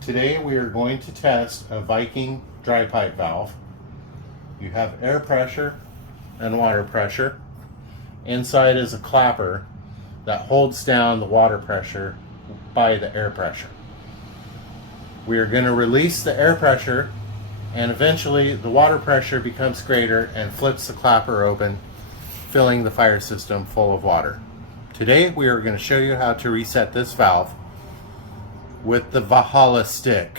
Today we are going to test a Viking dry pipe valve. You have air pressure and water pressure. Inside is a clapper that holds down the water pressure by the air pressure. We are going to release the air pressure, and eventually the water pressure becomes greater and flips the clapper open, filling the fire system full of water. Today we are going to show you how to reset this valve with the Valhalla stick.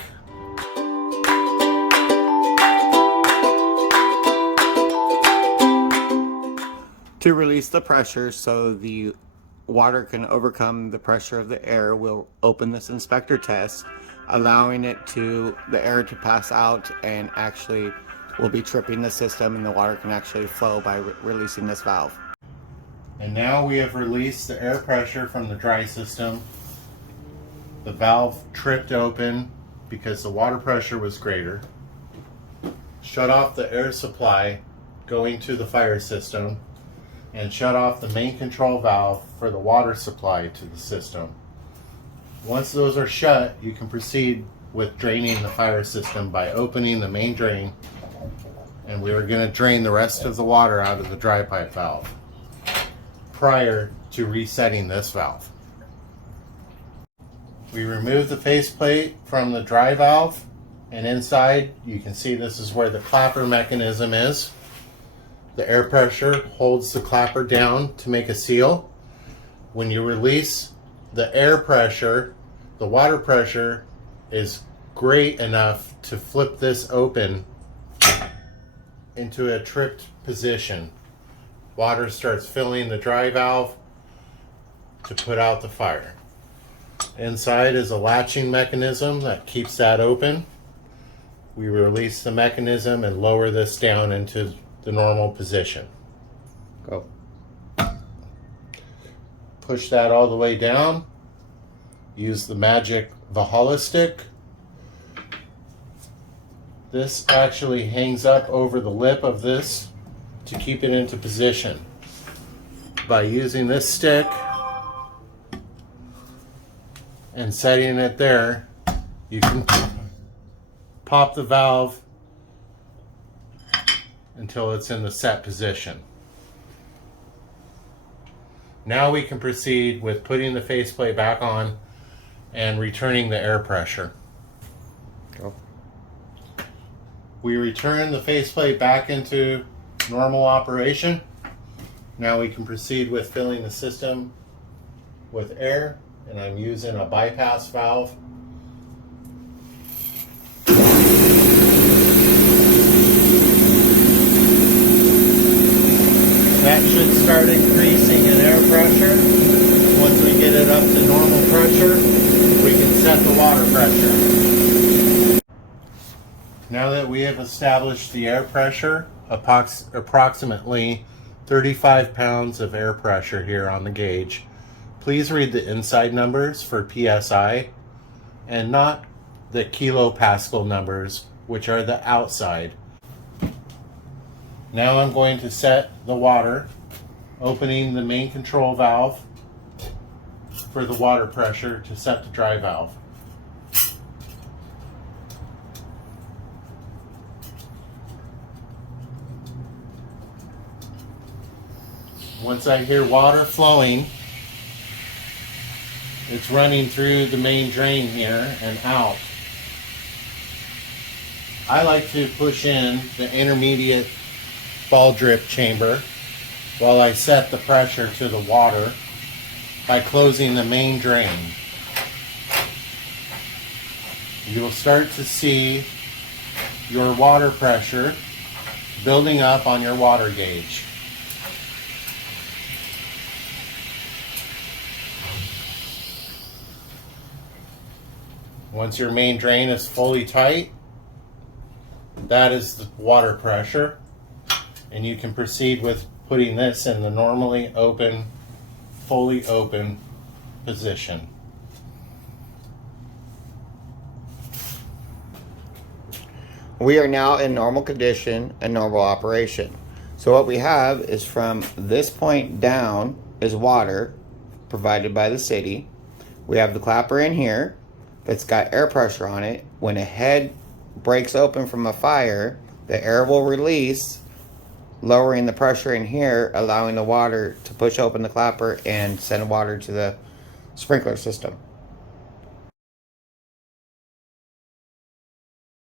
To release the pressure so the water can overcome the pressure of the air, we'll open this inspector test, allowing the air to pass out, and actually will be tripping the system, and the water can actually flow by releasing this valve. And now we have released the air pressure from the dry system. The valve tripped open because the water pressure was greater. Shut off the air supply going to the fire system, and shut off the main control valve for the water supply to the system. Once those are shut, you can proceed with draining the fire system by opening the main drain, and we are going to drain the rest of the water out of the dry pipe valve prior to resetting this valve. We remove the faceplate from the dry valve, and inside you can see this is where the clapper mechanism is. The air pressure holds the clapper down to make a seal. When you release the air pressure, the water pressure is great enough to flip this open into a tripped position. Water starts filling the dry valve to put out the fire. Inside is a latching mechanism that keeps that open. We release the mechanism and lower this down into the normal position. Go. Push that all the way down. Use the magic Valhalla stick. This actually hangs up over the lip of this to keep it into position. By using this stick and setting it there, you can pop the valve until it's in the set position. Now we can proceed with putting the faceplate back on and returning the air pressure. Go. We return the faceplate back into normal operation. Now we can proceed with filling the system with air, and I'm using a bypass valve. That should start increasing in air pressure. Once we get it up to normal pressure, we can set the water pressure. Now that we have established the air pressure, approximately 35 pounds of air pressure here on the gauge, please read the inside numbers for PSI and not the kilopascal numbers, which are the outside. Now I'm going to set the water, opening the main control valve for the water pressure to set the dry valve. Once I hear water flowing, it's running through the main drain here and out. I like to push in the intermediate ball drip chamber while I set the pressure to the water by closing the main drain. You'll start to see your water pressure building up on your water gauge. Once your main drain is fully tight, that is the water pressure, and you can proceed with putting this in the normally open, fully open position. We are now in normal condition and normal operation. So what we have is, from this point down is water provided by the city. We have the clapper in here, that's got air pressure on it. When a head breaks open from a fire, the air will release, lowering the pressure in here, allowing the water to push open the clapper and send water to the sprinkler system.